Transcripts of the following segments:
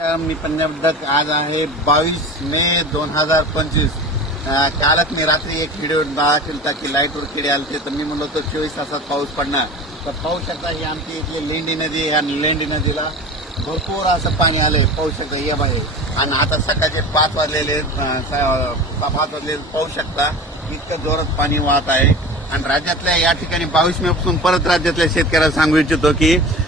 मी पंजाबधक आज आहे बावीस मे दोन हजार पंचवीस कालच मी रात्री एक व्हिडिओ दाखवता की लाईटवर किडे आलते तर मी म्हणलो तर चोवीस तासात पाऊस पडणार तर पाहू शकता ही आमची इथली लेंडी नदी आणि लेंडी नदीला भरपूर असं पाणी आलंय पाहू शकता या बाई आणि आता सकाळचे पाच वाजलेले पाच वाजलेले पाहू शकता इतकं जोरात पाणी वाहत आहे आणि राज्यातल्या या ठिकाणी बावीस पासून परत राज्यातल्या शेतकऱ्याला सांगू इच्छितो की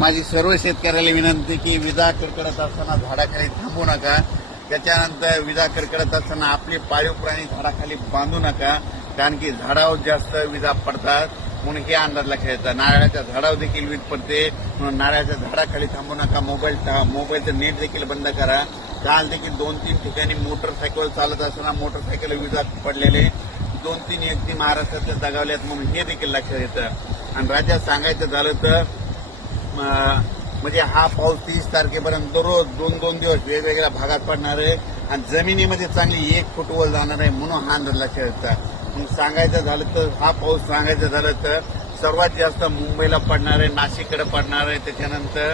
माझी सर्व शेतकऱ्याला विनंती की विजा कडकडत असताना झाडाखाली थांबू नका त्याच्यानंतर विजा कडकडत असताना आपले पाळीव प्राणी झाडाखाली बांधू नका कारण की झाडावर जास्त विजा पडतात म्हणून हे अंदाज लक्षात नारळाच्या झाडावर देखील वीज पडते म्हणून नारळाच्या झाडाखाली थांबू नका मोबाईल मोबाईलचं नेट देखील बंद करा काल देखील दोन तीन ठिकाणी मोटरसायकल चालत असताना मोटरसायकल विजा पडलेले दोन तीन व्यक्ती दगावले आहेत म्हणून हे देखील लक्षात येतं आणि राज्यात सांगायचं झालं तर म्हणजे हा पाऊस तीस तारखेपर्यंत दररोज दोन दोन दिवस वेगवेगळ्या भागात पडणार आहे आणि जमिनीमध्ये चांगली एक फूट वर जाणार आहे म्हणून हा अंदाज लक्षात मग सांगायचं झालं तर हा पाऊस सांगायचं झालं तर सर्वात जास्त मुंबईला पडणार आहे नाशिककडे पडणार आहे त्याच्यानंतर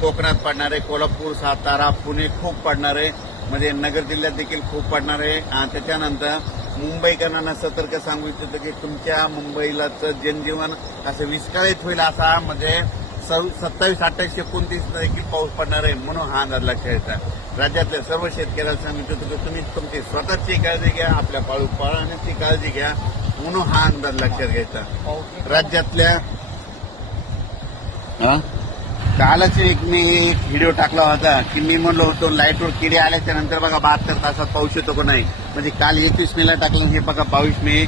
कोकणात पडणार आहे कोल्हापूर सातारा पुणे खूप पडणार आहे म्हणजे नगर जिल्ह्यात देखील खूप पडणार आहे आणि त्याच्यानंतर मुंबईकरांना सतर्क सांगू इच्छितो की तुमच्या मुंबईलाचं जनजीवन असं विस्कळीत होईल असा म्हणजे सर्व सत्तावीस अठ्ठावीस एकोणतीस देखील पाऊस पडणार आहे म्हणून हा अंदाज लक्षात येतात राज्यातल्या सर्व शेतकऱ्यांना सांगितलं होतं की तुम्ही तुमची स्वतःची काळजी घ्या आपल्या पाळू पाळण्याची काळजी घ्या म्हणून हा अंदाज लक्षात घ्यायचा राज्यातल्या कालच एक मी एक व्हिडिओ टाकला होता की मी म्हणलो होतो लाईटवर किडे आल्याच्या नंतर बघा बहात्तर तासात पाऊस येतो का नाही म्हणजे काल एकवीस मेला टाकलं हे बघा बावीस मे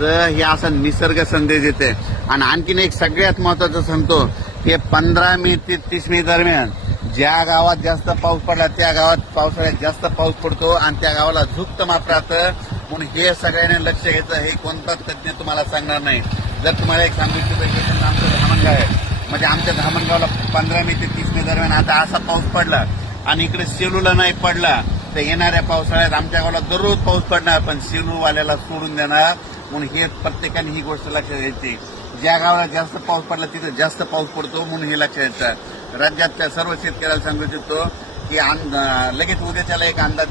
तर हे असा निसर्ग संदेश देते आणि आणखीन एक सगळ्यात महत्वाचं सांगतो ते पंधरा मे ते तीस मे दरम्यान ज्या गावात जास्त पाऊस पडला त्या गावात पावसाळ्यात जास्त पाऊस पडतो आणि त्या गावाला माप राहतं म्हणून हे सगळ्यांनी लक्ष घ्यायचं हे कोणताच तज्ज्ञ तुम्हाला सांगणार नाही जर तुम्हाला एक सांगू इच्छित आमचं धामणगाव आहे म्हणजे आमच्या धामणगावला पंधरा मे ते तीस मे दरम्यान आता असा पाऊस पडला आणि इकडे सेलूला नाही पडला तर येणाऱ्या पावसाळ्यात आमच्या गावाला दररोज पाऊस पडणार पण सेलूवाल्याला सोडून देणार म्हणून हे प्रत्येकाने ही गोष्ट लक्षात घ्यायची ज्या गावाला जास्त पाऊस पडला तिथं जास्त पाऊस पडतो म्हणून हे लक्षात येतं राज्यातल्या सर्व शेतकऱ्याला सांगू इच्छितो की लगेच उद्याच्याला एक अंदाज